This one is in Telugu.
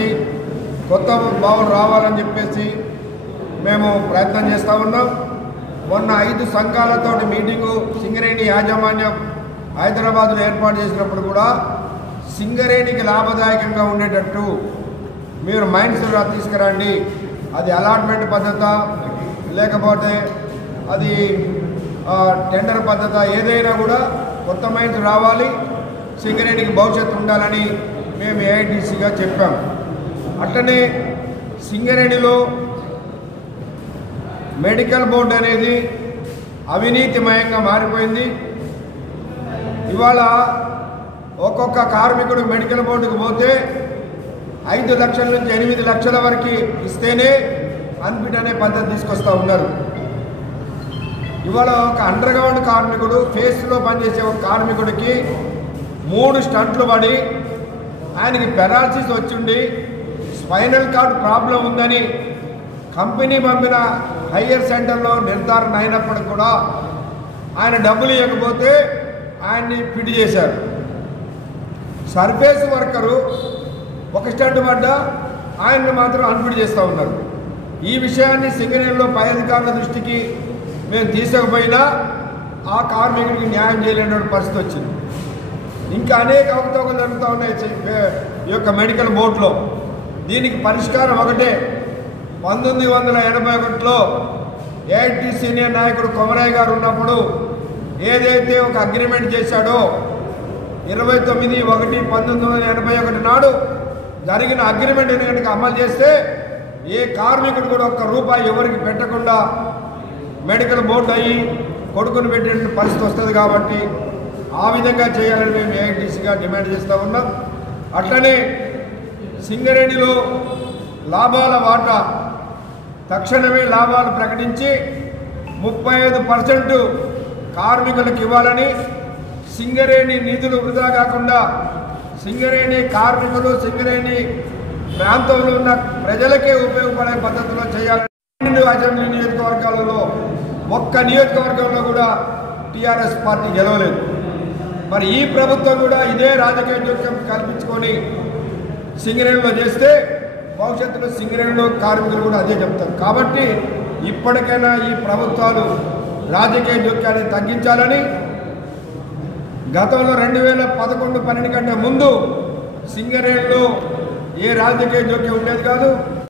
చేసి కొత్త భావన రావాలని చెప్పేసి మేము ప్రయత్నం చేస్తూ ఉన్నాం. మొన్న 5 సంఘాలతో మీటింగు సింగరేణి యాజమాన్యం హైదరాబాద్లో ఏర్పాటు చేసినప్పుడు కూడా సింగరేణికి లాభదాయకంగా ఉండేటట్టు మీరు మైండ్స్ తీసుకురండి. అది అలాట్మెంట్ పద్ధత లేకపోతే అది టెండర్ పద్ధత ఏదైనా కూడా కొత్త మైండ్స్ రావాలి, సింగరేణికి భవిష్యత్తు ఉండాలని మేము ఏఐటీసీగా చెప్పాం. అట్లనే సింగరేణిలో మెడికల్ బోర్డు అనేది అవినీతిమయంగా మారిపోయింది. ఇవాళ ఒక్కొక్క కార్మికుడు మెడికల్ బోర్డుకు పోతే 5 లక్షల నుంచి 8 లక్షల వరకు ఇస్తేనే అన్ఫిట్ అనే పద్ధతి తీసుకొస్తూ ఉన్నారు. ఇవాళ ఒక అండర్ గ్రౌండ్ కార్మికుడు ఫేస్లో పనిచేసే ఒక కార్మికుడికి 3 స్టంట్లు పడి ఆయనకి పెరాలసిస్ వచ్చిండి స్పైనల్ కార్డ్ ప్రాబ్లం ఉందని కంపెనీ పంపిన హయ్యర్ సెంటర్లో నిర్ధారణ అయినప్పటికి కూడా ఆయన డబ్బులు ఇవ్వకపోతే ఆయన్ని ఫిట్ చేశారు. సర్ఫేస్ వర్కరు ఒక స్టంట్ పడ్డా ఆయన్ని మాత్రం అన్ఫిట్ చేస్తూ ఉన్నారు. ఈ విషయాన్ని సింగరేణిలో పై అధికారుల దృష్టికి మేము తీసుకుపోయినా ఆ కార్మికుడికి న్యాయం చేయలేని పరిస్థితి వచ్చింది. ఇంకా అనేక అవకతవకలు జరుగుతూ ఉన్నాయి ఈ యొక్క మెడికల్ బోర్డులో. దీనికి పరిష్కారం ఒకటే. 1981లో ఏఐటీ సీనియర్ నాయకుడు కొమరయ్య గారు ఉన్నప్పుడు ఏదైతే ఒక అగ్రిమెంట్ చేశాడో 29/1/1981 నాడు జరిగిన అగ్రిమెంట్ కనుక అమలు చేస్తే ఏ కార్మికుడు కూడా ఒక్క రూపాయి ఎవరికి పెట్టకుండా మెడికల్ బోర్డు అయ్యి కొడుకుని పెట్టే పరిస్థితి వస్తుంది. కాబట్టి ఆ విధంగా చేయాలని మేము ఏఐటీసీగా డిమాండ్ చేస్తూ ఉన్నాం. అట్లనే సింగరేణిలో లాభాల వాటా తక్షణమే లాభాలు ప్రకటించి 35% కార్మికులకు ఇవ్వాలని, సింగరేణి నిధులు వృధా కాకుండా సింగరేణి కార్మికులు సింగరేణి ప్రాంతంలో ఉన్న ప్రజలకే ఉపయోగపడే పద్ధతిలో చేయాలని. 2 అసెంబ్లీ నియోజకవర్గాలలో ఒక్క నియోజకవర్గంలో కూడా టీఆర్ఎస్ పార్టీ గెలవలేదు. మరి ఈ ప్రభుత్వం కూడా ఇదే రాజకీయ జోక్యం కల్పించుకొని సింగరేణిలో చేస్తే భవిష్యత్తులో సింగరేణిలో కార్మికులు కూడా అదే చెప్తారు. కాబట్టి ఇప్పటికైనా ఈ ప్రభుత్వాలు రాజకీయ జోక్యాన్ని తగ్గించాలని, గతంలో 2011-12 కంటే ముందు సింగరేణిలో ఏ రాజకీయ జోక్యం ఉండేది కాదు.